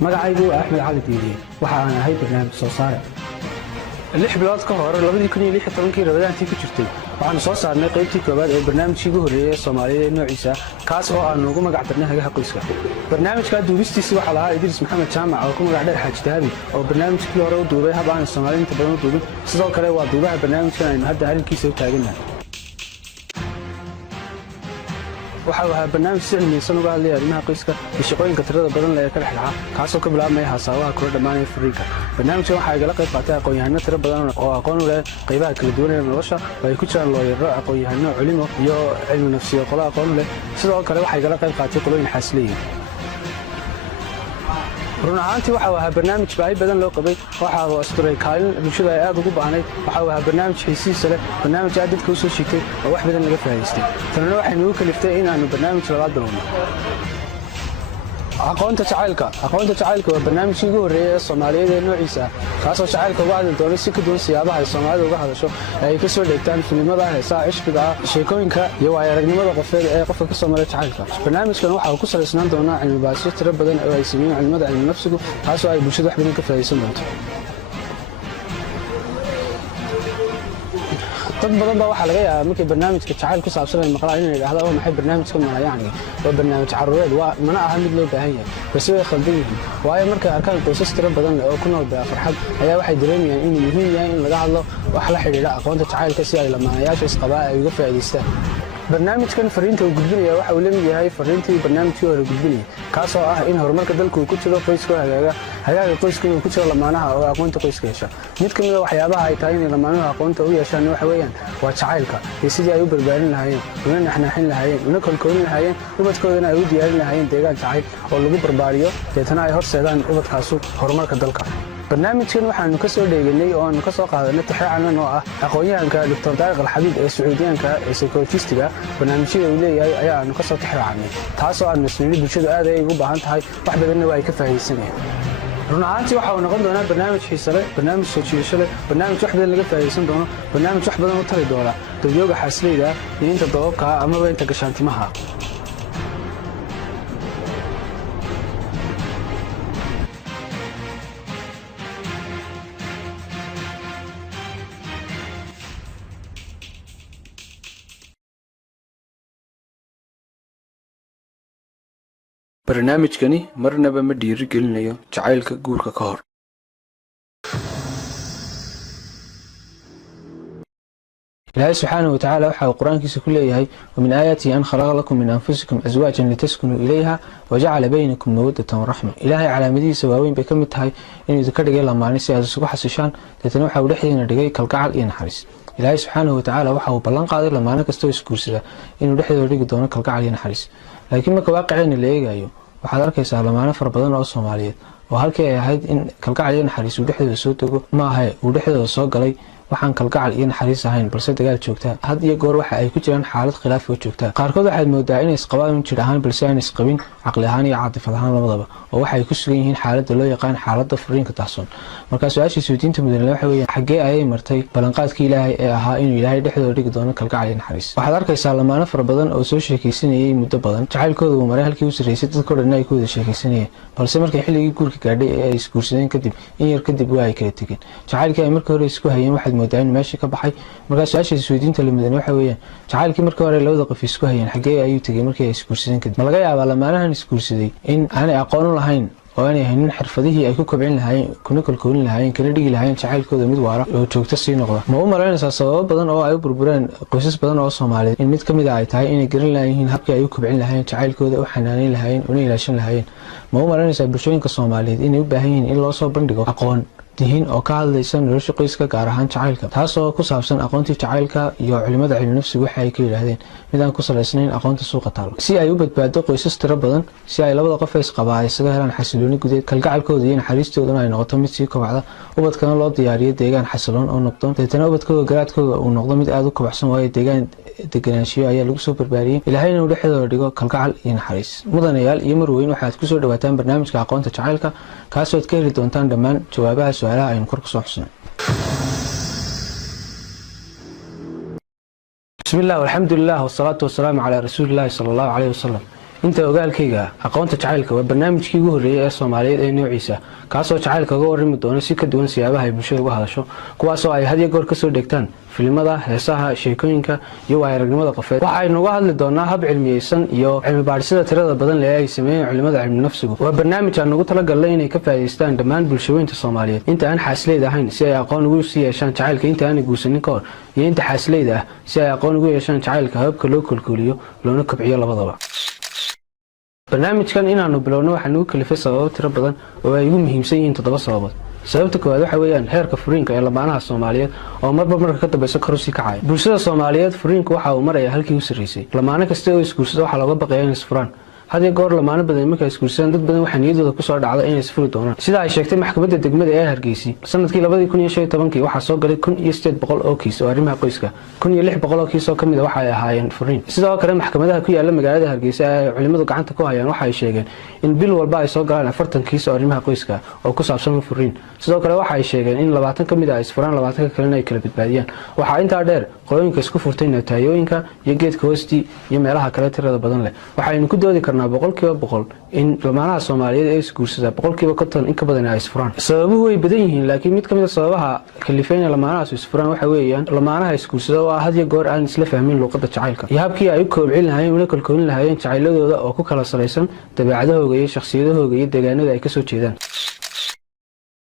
magacaygu waa Axmed Cali Diidiye waxa aan ahay barnaamij soo saare 6 bilood ka hor 2016 rabadaantii ku jirtay waxaan soo saarnay qaybtii koobaad ee barnaamijkii ugu horeeyay Soomaaliyeed ee noociisa kaas oo aan ugu magac darnay hagaha qoyska barnaamijka duubistiisa waxa lahaa Idris Maxamed Jaamac oo ku magac dheer Xaaji Daabi oo barnaamijkii hore u duubay hab aan Soomaaliyeed badan u duubin sidoo kale waa duubaha barnaamijkan aynu hadda arrinkiisa u taaganahay waxa uu ahaa barnaamij si cilmiyeysan uga hadlaya arrimaha qoyska iyo shaqooyinka tirada badan ee ka dhexdhaca kaasoo ka bilaabmaya haasawaha kula dhammaanaya fariinka barnaamijkan waxaa igala qayb qaatay aqoon-yahano tiro badan oo aqoon u leh qaybaha kala duwan ee nolosha oo ay ku jiraan looyaro aqoon-yahano culimo iyo cilmi nafsiyo qolo aqoon u leh sidoo kale waxaa igala qayb qaatay qolooyin xaasleeyin run ahaantii waxa uu ahaa barnaamij baahi badan loo qabay waxa uu asturay kaalin bulshada ay aad ugu baahnayd waxa uu ahaa barnaamij xiisiisa leh barnaamij aad dadka u soo shiitay oo wax badan laga faa'iideystay tanna waxay nagu kaliftay in aanu barnaamij labaad bilowno aqoonta jacaylka waa barnaamijkii ugu horeeyay ee Soomaaliyeed ee noociisa kaasoo jacaylka uga hadli doona si ka duwan siyaabaha ay Soomaalidu uga hadasho ay ka soo dheegtaan filimada heesaha cishqiga sheekooyinka iyo waayo-aragnimada qofeed ee qofka ka soo maray jacaylka barnaamijkan waxa uu ku salaysnaan doonaa cilmi baaris tiro badan oo ay sameeyeen culimada cilmi nafsigu taasoo ay bulshada wax badan ka faa'iideysan doonto dad badan baa waxa laga yaabaa markay barnaamijka jacayl ku saabsan ay maqlaan inay yiraahdaan oo maxay barnaamijka malayaan waa barnaamij caruureed waa mana aha mid loo baahan yahay balse way khaldan yihiin waayo markay arkaan qoysas tiro badan oo ku nool baa farxad ayaa waxay dareemayaan inuu muhiim yahay in laga hadlo wax la xiriira aqoonta jacaylka si ay lamaanayaasha isqabaa ay uga faa'iideystaan barnaamijkan fariinta uu gudbinayo waxa uu leeyahay yahay fariintii barnaamijkii hore gudbinayay kaasoo ah in horumarka dalku ku jiro qoyska hagaaga qoyska inuu ku jiro lamaanaha oo aqoonta qoyska yeesha mid kamid ah waxyaabaha ay tahay in lamaanaha aqoonta u yeeshaan waxa weeyaan waa jacaylka iyo sidii ay u barbaarin lahaayeen una naxnaxin lahaayeen una kalkoonin lahaayeen ubadkoodana ay u diyaarin lahaayeen deegaan jacayl oo lagu barbaariyo deetana ay horseedaan ubadkaasu horumarka dalka barnaamijkan waxaanu ka soo dheeganay oo aanu ka soo qaadanay taxriican oo ah aqoon-yahanka Dr. Daariq Al-Xabiib ee Sacuudiyaanka ee psychologistiga barnaamijyada uu leeyahay ayaa aanu ka soo taxriicanay taasoo aan mas'uuliyad bulshada aad ay ugu baahan tahay wax badanna waa ay ka faa'iideysanayaan run ahaantii waxa uu noqon doonaa barnaamij xiiso leh barnaamij soo jiidasho leh barnaamij wax badan laga faa'iideysan doono barnaamij wax badan u tari doona dadyoga xaasleyda iyo inta dababka amaba inta gashaantimaha barnaamijkani marnaba ma dhiirigelinayo jacaylka guurka ka hor إلهي سبحانه وتعالى وحا القرآن كيسا كله يهي ومن آياته أن خلق لكم من أنفسكم أزواجا لتسكنوا إليها وجعل بينكم مودة ورحمة إلهي على مدي سواوين بكلمة هاي إن يذكر رجال الله معني سيادة سبحة سشان تتنوحا ولحينا رجال كالقعال ينحرس إلهي سبحانه وتعالى وحا وبلان قادر لما أنا كستوي سكورسلا إنه لحينا رجال دونا كالقعال ينحرس لكن ما كواقعين اللي إيجايو waxaad arkaysaa lamaana fara badan oo Soomaaliyeed oo halkii ay ahayd in kalgacal iyo naxariis uu dhexdooda soo tago ma aha uu dhexdooda soo galay waxaan kalgacal iyo naxariis ahayn balse dagaal joogta had iyo goor waxa ay ku jiraan xaalad khilaaf oo joogta qaarkood waxaad moodaa inay isqabaan jir ahaan balse aan isqabin aqli ahaan iyo caadifad ahaan labadaba oo waxa ay ku sugan yihiin xaaladda loo yaqaan xaaladda fariinka tahsoon marka su'aashiisu diinta mudane waxa weeyaan xagee ayay martay balanqaadkii Ilaahay ee ahaa inuu Ilaahay dhexdooda dhigi doono kalgacal iyo naxariis waxaad arkaysaa lamaana fara badan oo soo sheekaysanayay muddo badan jacaylkooda uu maray halkii uu sareysay dadka dhan ay ku wada sheekaysanayeen balse markay xilligii guurka gaadhay ee ay isguursadeen kadib in yar kadib waa ay kala tageen jacaylkii ay markii hore isku hayeen waxaad moodaa in meeshii ka baxay marka su'aashiisu diinta mudane waxa weeyaan jacaylkii markii hore labada qof isku hayeen xagee ayuu tagay markii ay isguursadeen kadib laga yaabaa lamaanahan isguursaday in aanay aqoon u lahayn oo aanay haynin xirfadihii ay ku kobcin lahaayeen kuna kalkoonin lahaayeen kana dhigi lahaayeen jacaylkooda mid waara oo joogto sii noqda ma u malaynaysaa sababo badan oo ay u burbureen qoysas badan oo Soomaaliyeed in mid kamid ah ay tahay inay garan lahaayeen habkii ay u kobcin lahaayeen jacaylkooda u xanaaneyn lahaayeen una ilaashan lahaayeen ma u malaynaysaa bulshooyinka Soomaaliyeed inay u baahan yihiin in loo soo bandhigo aqoon diin oo ka hadlaysa nolosha qoyska gaar ahaan jacaylka taasoo ku saabsan aqoontii jacaylka iyo culimada cilmi nafsiga waxa ay ka yiraahdeen mid aan ku salaysnayn aqoonta suuqa taal si ay u badbaado qoysas tiro badan si ay labada qof ee isqaba ay isaga helaan xasilooni gudeed kalgacalkooda iyo naxariistoodana ay noqoto mid sii kobcda ubadkana loo diyaariyo deegaan xasiloon oo noqdo deetana ubadkooda garaadkooda uu noqdo mid aad u kobcsan waayo deegaan deganaanshiyo ayaa lagu soo barbaariyay ilaahayna uu dhexdooda dhigo kalgacal iyo naxariis mudanayaal iyo marweyn waxaad ku soo dhawaataan barnaamijka aqoonta jacaylka kaasoo aad ka heli doontaan dhammaan jawaabaha su'aalaha aynu kor ku soo xusnay بسم الله والحمد لله والصلاة والسلام على رسول الله صلى الله عليه وسلم inta ogaalkayga aqoonta jacaylka waa barnaamijkii ugu horreeyay ee Soomaaliyeed ee noociisa kaasoo jacaylka uga warrami doona si ka duwan siyaabaha ay bulshada uga hadasho kuwaasoo ay had iyo goor ka soo dhigtaan filimada heesaha sheekooyinka iyo aragnimada qofeed waxaynu uga hadli doonaa hab cilmiyeysan iyo cilmi baadhisada tirada badan ee ay sameeyeen culimada cilmi nafsigu waa barnaamij aan ugu talagalnay inay ka faa'iideystaan dhammaan bulshooyinka Soomaaliyeed inta aan xaasleed ahayn si ay aqoon ugu sii yeeshaan jacaylka inta aan guursanin ka hor iyo inta xaasleed ah si ay aqoon ugu yeeshaan jacaylka habka loo kulkuliyo loona kobciyo labadaba barnaamijkan inaanu bilowno waxaan ugu kalifay sababo tiro badan oo ay ugu muhiimsan yihiin 7 sababood sababta koowaad waxa weeyaan heerka furiinka ee lamaanaha Soomaaliyeed oo marba marka ka dambaysa kor u sii kacay bulshada Soomaaliyeed furiinku waxa uu marayaa halkii uu sareysay lamaana kasta oo isguursado waxa looga baqayaa in isfuraan hadii goor lamaana badan markay isguursadaan dad badan waxa niyadooda ku soo dhacday inay isfuri doonaan sida ay sheegtay maxkamadda degmada ee Hargeysa sanadkii 2015 waxa soo galay 1800 oo kiis oo arrimaha qoyska 1600 oo kiis oo kamid ah waxa ay ahaayeen furiin sidoo kale maxkamadaha ku yaala magaalada Hargeysa ay culimadu gacanta ku hayaan waxa ay sheegeen in bil walba ay soo galaan 40 kiis oo arrimaha qoyska oo ku saabsan furiin sidoo kale waxa ay sheegeen in 20 kamid ah isfuraan 20 kalena ay kala badbaadiyaan waxa inta dheer qolooyinka isku furtay nataayooyinka iyo geedka hoosti iyo meelaha kale tirada badan leh waxaynu ku doodi karnaa boqolkiiba boqol in lamaanaha Soomaaliyeed ay isguursadaan boqolkiiba 50 in ka badan ay isfuraan sababuhu way badan yihiin laakiin mid kamid ah sababaha kalifayna lamaanaha isfuraan waxa weeyaan lamaanaha isguursada oo had iyo goor aan isla fahmin luqadda jacaylka iyo habkii ay u koobcin lahaayeen una kalkoon lahaayeen jacayladooda oo ku kala salaysan dabeecadahooda iyo shakhsiyadahooda iyo deegaanada ay ka soo jeedaan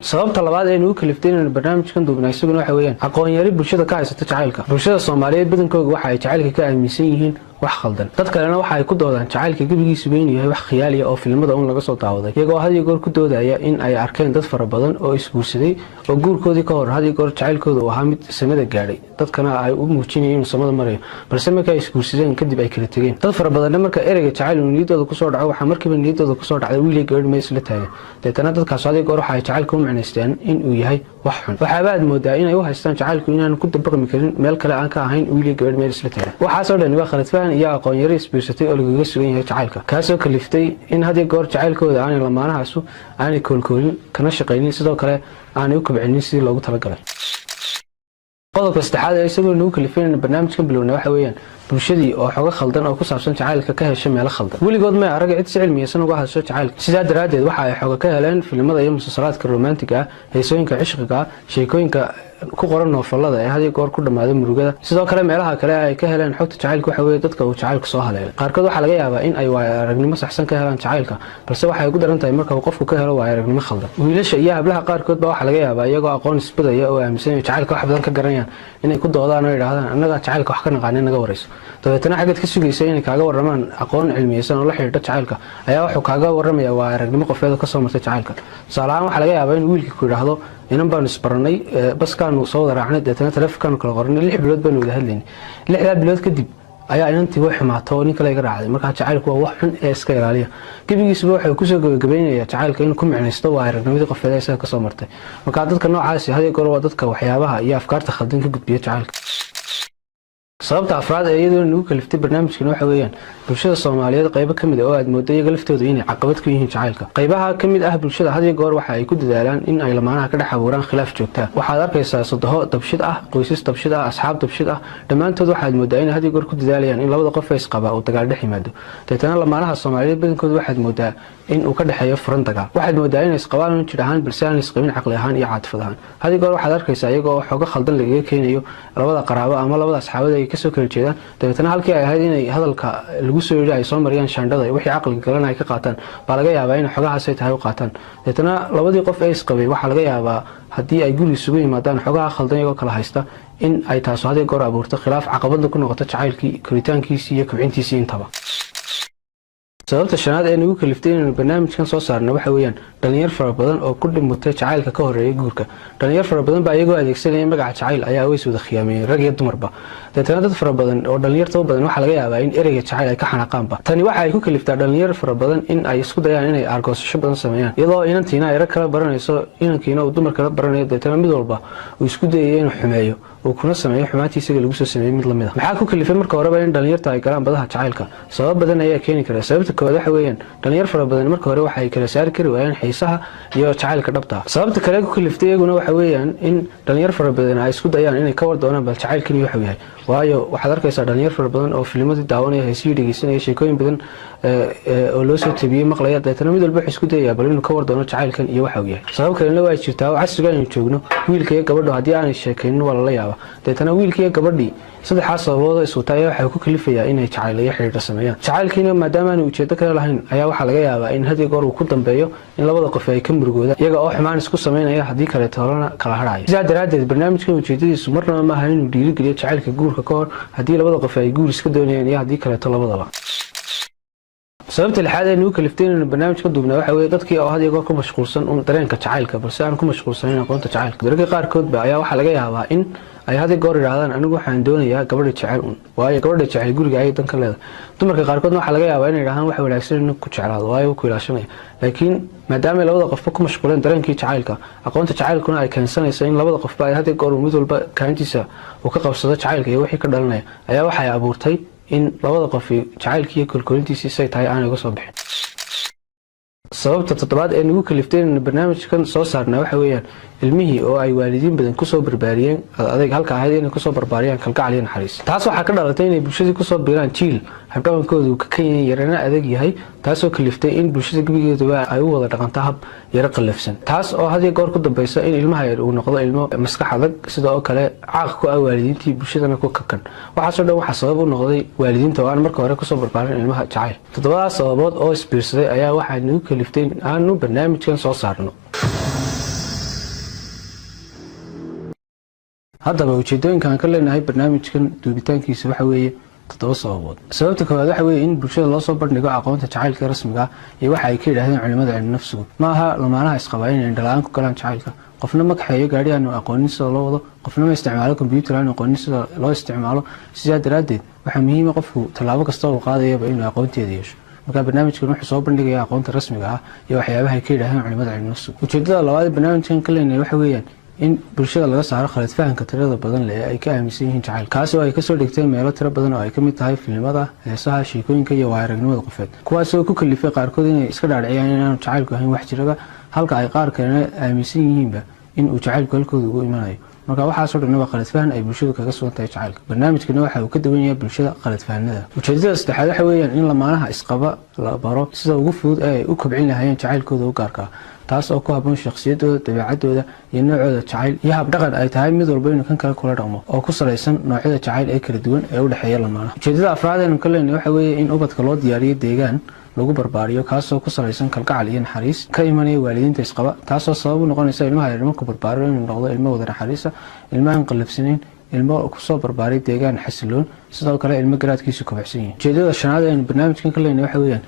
sababta labaad ee uu kaliftay in barnaamijkan duubnaa isaguna waxa weeyaan aqoon yari bulshada ka haysata jacaylka bulshada Soomaaliyeed badankooda waxa ay jacaylka ka aaminsan yihiin wax khaldan dad kalena waxa ay ku doodaan jacaylka gabigiisu weyn yahay wax khiyaali ah oo filimada laga soo daawaday iyagoo had iyo goor ku doodaya in ay arkeen dad fara badan oo isguursaday oo guurkoodii ka hor had iyo goor jacaylkooda uu ahaa mid samada gaadhay dadkana ay u muujinayeen inuu samada marayo balse markay ay isguursadeen kadib ay kala tageen dad fara badan marka ereyga jacayl uu niyadooda ku soo dhaco waxa markiiba niyadooda ku soo dhacday wiil iyo gabadh mees la taagan deetana dadkaas had iyo goor waxa ay jacaylka u macnaystaan in uu yahay wax xun waxa aad moodaa in ay u haystaan jacaylku inaan ku dabaqmi karin meel kale aan ka ahayn wiil iyo gabadh mees la taagan waxa soo dhan waa khalad faham iyo aqoon yari isbiirsatay oo laga sugan yahay jacaylka kaasoo kaliftay in had iyo goor jacaylkooda aan lamaanahaas aan koolkoolin kana shaqeynin sidoo kale aan u kobcinin sidii loogu talagalay qodobka saddexaad ee isagoo lagu kalifay in barnaamijkan bilowna waxa weeyaan bulshadii oo xoga khaldan oo ku saabsan jacaylka ka heshay meel khaldan weligood ma arag cid si cilmiyeysan uga hadasho jacaylka sidaa daraadeed waxa ay xoga ka heleen filimada iyo musalsalaadka romantiga ah heesooyinka cishqiga ah sheekooyinka ku qoran noofalada ee had iyo goor ku dhamaada murugada sidoo kale meelaha kale ay ka heleen xogta jacaylka waxa weeye dadka uu jacaylku soo haleelay qaarkood waxa laga yaabaa in ay aragnimo saxsan ka helaan jacaylka balse waxa ay ugu daran tahay marka uu qofku ka helo aragnimo khaldan wiilasha iyo hablaha qaarkood baa waxa laga yaabaa iyagoo aqoon isbadaya oo aaminsan jacaylka wax badan ka garanayaan inay ku doodaan oo yiraahdaan annaga jacaylka wax ka naqaan naga warayso dabeetana xagad ka sugaysa inay kaaga waramaan aqoon cilmiyeysan oo la xiriirta jacaylka ayaa wuxuu kaaga waramayaa waa aragnimo qofeed ka soo martay jacaylka salaam waxa laga yaabaa in wiilkii ku yiraahdo inaan baan isbaranay baskaanu soo waraacnay deetana telefoonka kala qornay 6 bilood baan wada hadlaynay 6 bilood kadib ayaa inantii way xumaato nin kale iga raacday marka jacaylku waa wax xun ee iska ilaaliya gabigiisuba waxa ku soo gabagabeynaya jacaylka inuu ku micnaysto waa aragnimadii qofeed ee ka soo martay marka dadka noocaas ah hadii goor waa dadka waxyaabaha iyo afkaarta khaldan ka gudbiya jacaylka sababta afraad ee iyadoo lagu kaliftay barnaamijkan waxa weeyaan bulshada Soomaaliyeed qayb ka mid ah oo aad mooday iyaga laftooda inay caqabad ku yihiin jacaylka qaybaha ka mid ah bulshada had iyo goor waxa ay ku dadaalaan in ay lamaanaha ka dhex abuuraan khilaaf joogto ah waxaad arkaysaa sodoho dabshid ah qoysas dabshid ah asxaab dabshid ah dhamaantood waxaad moodaa in had iyo goor ku dadaalayaan in labada qof ay isqaba oo dagaal dhex yimaado deetana lamaanaha Soomaaliyeed badankooda waxaad moodaa in uu ka dhaxeeyo furan dagaal waxaad moodaa in isqabaan jir ahaan balse aan isqabin caqli ahaan iyo caadifad ahaan had iyo goor waxaad arkaysaa iyagoo xogo khaldan laga keenayo labada qaraabo ama labada asxaabada ay ka soo kala jeedaan dabeetana halkii ay ahayd inay hadalka lagu soo yiri ay soo mariyaan shaandhada wixii aqliga galan ay ka qaataan baa laga yaabaa in xogahaas ay tahay u qaataan deetana labadii qof ay isqabay waxa laga yaabaa hadii ay guri isugu yimaadaan xogaha khaldan iyagoo kala haysta in ay taas hadii goor abuurto khilaaf caqabad ku noqoto jacaylkii koritaankiisii iyo kobcintiisii intaba sababta shanaad ee lagu kaliftay in barnaamijkan soo saarno waxa weeyaan dhalinyar fara badan oo ku dhimutay jacaylka ka horeeyay guurka dhalinyar fara badan baa iyagoo adeegsanaya magaca jacayl ayaa way soo khiyaameen rag iyo dumarba dadana dad fara badan oo dhalinyarta badan waxa laga yaabaa in ereyga jacayl ay ka xanaaqaanba tani waxa ay ku kaliftaa dhalinyar fara badan in ay isku dayaan inay argoosasho badan sameeyaan iyadoo inantiina ay rag kala baranayso inankiina uu dumar kala baranayo dadana mid walba uu isku dayayo inuu xumeeyo oo kuna sameeyo xumaantiisa lagu soo sameeyay mid lamid ah maxaa ku kalifay marka horeba in dhalinyarta ay galaan badaha jacaylka sabab badan ayaa keeni kara sababta koowaad waxa weeyaan dhalinyar fara badan marka hore waxa ay kala saari kari waayeen xiisaha iyo jacaylka dhabta sababta kale ku kaliftay iyaguna waxa weeyaan in dhalinyar fara badan ay isku dayaan inay ka war doonaan bal jacaylkani waxa yahay waayo waxaad arkaysaa dhalinyar fara badan oo filmadii daawanaya heesihii dhegeysanaya sheekooyin badan oo loo soo tabiyey maqlaya deetana mid walba wuxuu isku dayayaa bal inuu ka war doono jacaylkan iyo waxa uu yahay sabab kalena waa jirtaa oo casriga aynu joogno wiilka iyo gabadhu haddii aanay sheekaynin waa lala yaabaa deetana wiilka iyo gabadhii saddexaas sababood iswataa ayaa waxay ku kalifayaa inay jacaylayo xidhiidha sameeyaan jacaylkiina maadaama aanu ujeedo kale lahayn ayaa waxaa laga yaabaa in had iyo goor uu ku dambeeyo in labada qof ay ka murugoodaan iyaga oo xumaan isku sameynaya haddii kaleeto horena kala hadhaya sidaa daraaddeed barnaamijkan ujeedadiisu marnaba maaha inuu dhiirigeliyo jacaylka guurka ka hor haddii labada qof ay guur iska doonayaan iyo haddii kaleeto labadaba sababta lixaad ee nugu kaliftay inaynu barnaamij ka duubnaa waxa weeye dadkii oo had iyo goor ku mashquulsan dareenka jacaylka balse aan ku mashquulsanayn aqoonta jacaylka dadka qaarkoodba ayaa waxaa laga yaabaa in ay had iyo goor yidhaahdaan anigu waxaan doonayaa gabadha jecel waayo gabadha jecel guriga ayay dan ka leedahay dumarka qaarkoodna waxaa laga yaabaa inay yidhahdaan waxa wanaagsan inuu ku jeclaado waayo uu ku ilaashanaya laakiin maadaama ay labada qofba ku mashquuleen dareenkii jacaylka aqoonta jacaylkuna ay keensanaysa in labada qofba ay had iyo goor mid walba kaalintiisa uu ka qabsado jacaylka iyo wixii ka dhalanaya ayaa waxay abuurtay in labada qof jacaylkii iyo kolkolintiisii say tahay aanay uga soo bixin sababta toddobaad ee nagu kaliftay inaynu barnaamijkan soo saarnaa waxa weeyaan ilmihii oo ay waalidiin badan kusoo barbaariyeen adeeg halka ahayd inay kusoo barbaariyaan kalgacal iyo naxariis taas waxaa ka dhalatay inay bulshadii kusoo biiraan jiil habdhaqankooda uu ka kanyahay yarana adeeg yahay taasoo kaliftay in bulshada gebigeeduba ay u wada dhaqanto hab yaro qallafsan taas oo had iyo goor ku dambaysa in ilmaha yar uu noqdo ilmo maskax adag sida oo kale caaq ku ah waalidiintii bulshadana ku kakan waxaasoo dhan waxaa sabab u noqday waalidiinta oo aan marka hore kusoo barbaarin ilmaha jacayl toddobadaas sababood oo isbiirsaday ayaa waxaa nagu kaliftay in aanu barnaamijkan soo saarno haddaba ujeedooyinkaan ka leenahay barnaamijkan duubitaankiisa waxa weeye 7 sababood sababta koowaad waxa weeye in bulshada loo soo bandhigo aqoonta jacaylka rasmiga iyo waxa ay ka yiraahdeen culimada cilmi nafsigu ma aha lamaanaha isqaba inay indhalaan ku galaan jacaylka qofna ma kaxeeyo gaari aan aqoonin sida loo wado qofna ma isticmaalo kombiyuutar aan aqoonin sida loo isticmaalo sidaa daraadeed waxa muhiim ah qofku talaabo kasta oo qaadayaba inuu aqoonteeda yeesho marka barnaamijkan wuxuu soo bandhigayaa aqoonta rasmiga ah iyo waxyaabaha ay ka yiraahdeen culimada cilmi nafsigu ujeedada labaad ee barnaamijkan ka leenahay waxa weeyaan in bulshada laga saaro khalad fahanka tirada badan leh ay ka aaminsan yihiin jacayl kaas oo ay kasoo dhigteen meelo tiro badan oo ay ka mid tahay filimada heesaha sheekooyinka iyo waayaragnimada qofeed kuwaas oo ku kalifay qaarkood inay iska dhaadhiciyaan inaanu jacaylku ahayn wax jiraba halka ay qaar kalena aaminsan yihiinba in uu jacaylku halkooda ugu imanayo marka waxaasoo dhan waa khalad fahan ay bulshadu kaga sugan tahay jacaylka barnaamijkana waxa uu ka duwan yahay bulshada khalad fahanada ujeedada saddexaad waxa weeyaan in lamaanaha isqaba la baro sida ugu fudud ee ay u kobcin lahaayeen jacaylkooda u gaarka taas oo ku habboon shakhsiyadooda dabeecadooda iyo noocooda jacayl iyo habdhaqan ay tahay mid walba inuu kan kale kula dhaqmo oo ku salaysan noocyada jacayl ee kala duwan ee u dhexeeya lamaanaha ujeedada afraad eenu ka leenahay waxa weeye in ubadka loo diyaariyo deegaan lagu barbaariyo kaasoo ku salaysan kalgacal iyo naxariis ka imanaya waalidiinta isqaba taasoo sabab u noqonaysa ilmaha yar markuu barbaariyo inuu noqdo ilmo wada naxariisa ilmo aan qallafsanayn ilmo kusoo barbaaray deegaan xasiloon sidoo kale ilmo garaadkiisu kobcsan yihiin ujeedada shanaad eenu barnaamijkan ka leenahay waxa weeyaan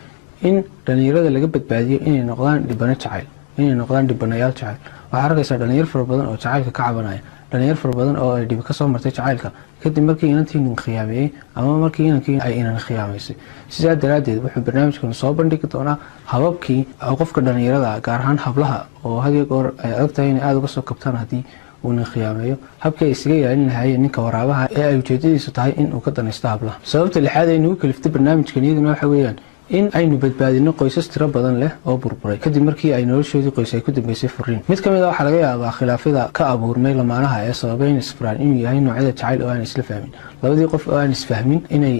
in dhalinyarada laga badbaadiyo inay noqdaan dhibano jacayl inay noqdaan dhibanayaal jacayl waxaa arkaysaa dhalinyar fara badan oo jacaylka ka cabanaya dhalinyar fara badan oo ay dhibi ka soo martay jacaylka kadib markii inantii nin khiyaameeyey ama markii inankii ay inan khiyaamaysay sidaa daraaddeed wuxuu barnaamijkan soo bandhigi doonaa hababkii qofka dhalinyarada gaar ahaan hablaha oo had iyo goor ay adag tahay inay aada uga soo kabtaan haddii uu nin khiyaameeyo habkii ay isaga ilaalin lahaayeen ninka waraabaha ee ay ujeedadiisu tahay in uu ka danaysto hablaha sababta lixaad ay nagu kaliftay barnaamijkan iyaduna waxa weeyaan in aynu badbaadino qoysas tiro badan leh oo burburay kadib markii ay noloshoodii qoys ay ku dambeysay furiin mid ka mid a waxaa laga yaabaa khilaafyada ka abuurmay lamaanaha ee sababay in isfuraan inuu yahay noocyada jacayl oo aan isla fahmin labadii qof oo aan isfahmin inay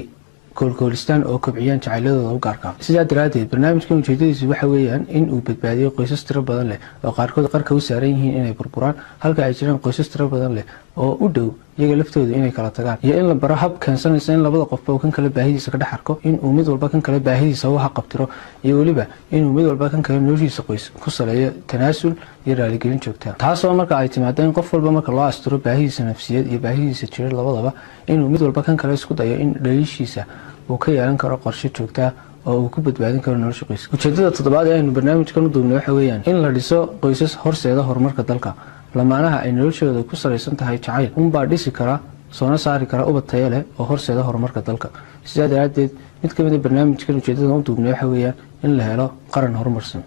koolkoolistaan oo kobciyaan jacayladooda u gaarka sidaa daraaddeed barnaamijkan ujeedadiisu waxa weeyaan in uu badbaadiyo qoysas tiro badan leh oo qaarkood qarka u saaran yihiin inay burburaan halka ay jiraan qoysas tiro badan leh oo u dhow iyaga laftooda inay kala tagaan iyo in la baro hab keensanaysa in labada qofba uu kan kale baahidiisa ka dhex arko inuu mid walba kan kale baahidiisa u haqabtiro iyo weliba inuu mid walba kan kale noloshiisa qoys ku saleeyo tanaasul iyo raaligelin joogtaa taasoo marka ay timaado in qof walba marka loo asturo baahidiisa nafsiyeed iyo baahidiisa jireed labadaba inuu mid walba kan kale isku dayo in dhaliishiisa uu ka yeelan karo qorshe joogtaa oo uu ku badbaadin karo nolosha qoyska ujeedada toddobaad ee aynu barnaamijkan u duubnay waxa weeyaan in la dhiso qoysas horseeda horumarka dalka lamaanaha ay noloshooda ku salaysan tahay jacayl unbaa dhisi kara soona saari kara ubad tayo leh oo horseeda horumarka dalka sidaa daraaddeed mid ka mid a barnaamijkan ujeedada u duubnay waxa weeyaan in la helo qaran horumarsan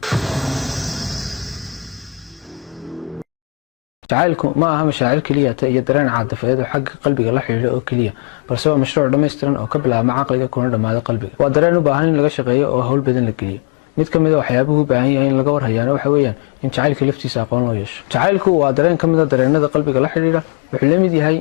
jacaylku ma aha mashaacir keliyata iyo dareen caadifeed oo xagga qalbiga la xidhiidha oo keliya balse waa mashruuc dhammaystiran oo ka bilaabma caqliga kuna dhammaada qalbiga waa dareen u baahan in laga shaqeeyo oo hawl badan la geliyo mid ka mid a waxyaabuhu u baahan yahay in laga warhayaano waxa weeyaan in jacaylka laftiisa aqoon loo yeesho jacaylku waa dareen ka mid a dareenada qalbiga la xidhiidha wuxuu la mid yahay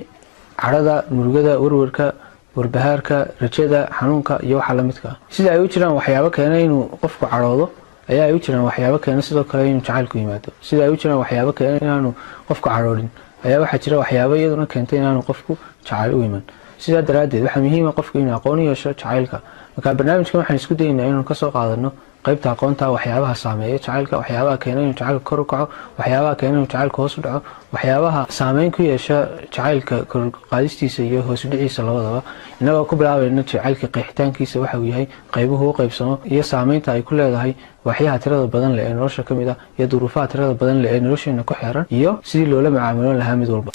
cadhada, murugada, warwarka, warbahaarka, rajada, xanuunka iyo waxa la midka ah. Sida ay u jiraan waxyaabo keenay inuu qofku cadhoodo ayaa ay u jiraan waxyaabo keenay sidoo kale inuu jacaylku yimaado. Sida ay u jiraan waxyaabo keenay inaanu qofku cadhoodin ayaa waxa jira waxyaabo iyaduna keentay inaanu qofku jacayl u iman. sidaa daraadeed waxaa muhiim ah qofku inuu aqoon u yeesho jacaylka. marka barnaamijkan waxaan isku daynaa inaan ka soo qaadano qaybta aqoonta waxyaabaha saameeya jacaylka, waxyaabaha keenay inuu jacaylka kor u kaco, waxyaabaha keenay inuu jacaylka hoos u dhaco, waxyaabaha saameyn ku yeesha jacaylka kor u qaadistiisa iyo hoos u dhiciisa labadaba. inagoo ku bilaabayna jacaylka qeexitaankiisa waxa uu yahay, qaybuhu u qaybsamo iyo saameynta ay ku leedahay waxyaha tirada badan leh ee nolosha ka mid ah iyo duruufaha tirada badan leh ee nolosheena ku xeeran iyo sidii loola macaamiloon lahaa mid walba.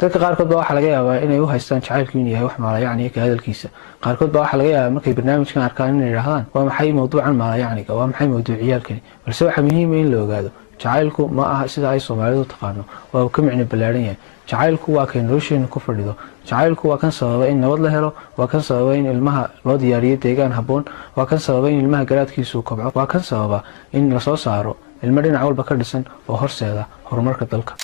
dadka qaarkood baa waxaa laga yaabaa inay u haystaan jacaylku inuu yahay wax maalayacniga ka hadalkiisa. qaarkood baa waxaa laga yaabaa markay barnaamijkan arkaan inay yidhaahdaan waa maxay mawduucan maalayacniga, waa maxay mawduuciyaalkani. balse waxaa muhiim ah in la ogaado jacaylku ma aha sida ay Soomaalidu taqaano, waa uu ka micno ballaaran yahay. jacaylku waa kan nolosheena ku fadhido. jacaylku waa kan sababa in nabad la helo, waa kan sababa in ilmaha loo diyaariyo deegaan habboon, waa kan sababa in ilmaha garaadkiisu kobco, waa kan sababa in la soo saaro ilmo dhinac walba ka dhisan oo horseeda horumarka dalka.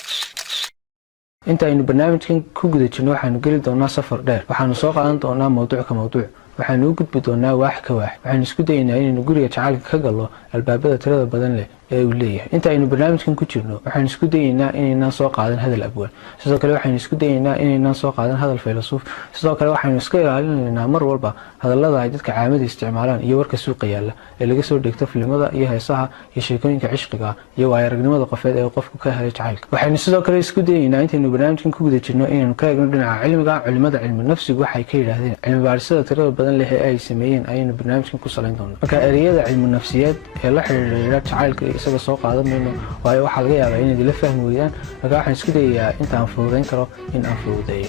inta aynu barnaamijkan ku guda jirno waxaanu geli doonaa safar dheer. waxaanu soo qaadan doonaa mawduuc ka mawduuc, waxaanu u gudbi doonaa waax ka waax. waxaanu isku daynaa inaynu guriga jacaylka ka gallo albaabada tirada badan leh ee uu leeyahay. inta aynu barnaamijkan ku jirno waxaanu isku daynaa inaynaan soo qaadan hadal abwaan. sidoo kale waxaanu isku daynaa inaynaan soo qaadan hadal faylasuuf. sidoo kale waxaanu iska ilaalinaynaa mar walba hadallada ay dadka caamada isticmaalaan iyo warka suuqa yaalla ee laga soo dhigto filimada iyo heesaha iyo sheekooyinka cishqiga iyo waayo-aragnimada qofeed ee qofku ka helay jacaylka. waxaynu sidoo kale isku daynaa intaynu barnaamijkan ku guda jirno inaynu ka eegno dhinaca cilmiga. culimada cilmi nafsigu waxay ka yidhaahdeen cilmi baarisada tirada badan leh ee ay sameeyeen ayaynu barnaamijkan ku salayn doonaa. marka ereyada cilmi nafsiyeed ee la xiriira jacaylka isaga soo qaadan mayno, waayo waxaa laga yaabaa inaad ila fahmi weydaan. marka waxaan isku dayayaa inta aan fududayn karo in aan fududeeyo.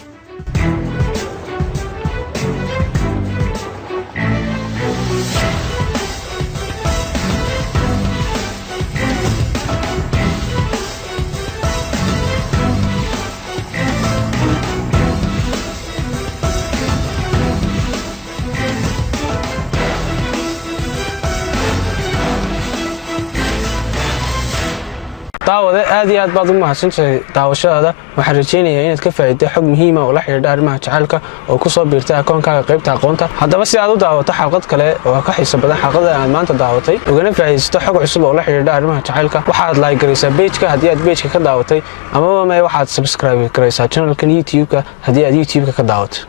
daawade aad iyo aad baad u mahadsantahay daawashadaada. waxaan rajaynayaa inaad ka faa'iido xog muhiim ah oo la xiriira arrimaha jacaylka oo ku soo biirtay akoonkaaga qaybta aqoonta. haddaba si aad u daawato xalqad kale oo ka xiiso badan xalqada aad maanta daawatay, ugana faa'iidaysato xog cusub oo la xiriira arrimaha jacaylka, waxaad like garaysaa page-ka haddii aad page-ka ka daawatay, amaba waxaad subscribe garaysaa channel-kan YouTube-ka haddii aad YouTube-ka ka daawato.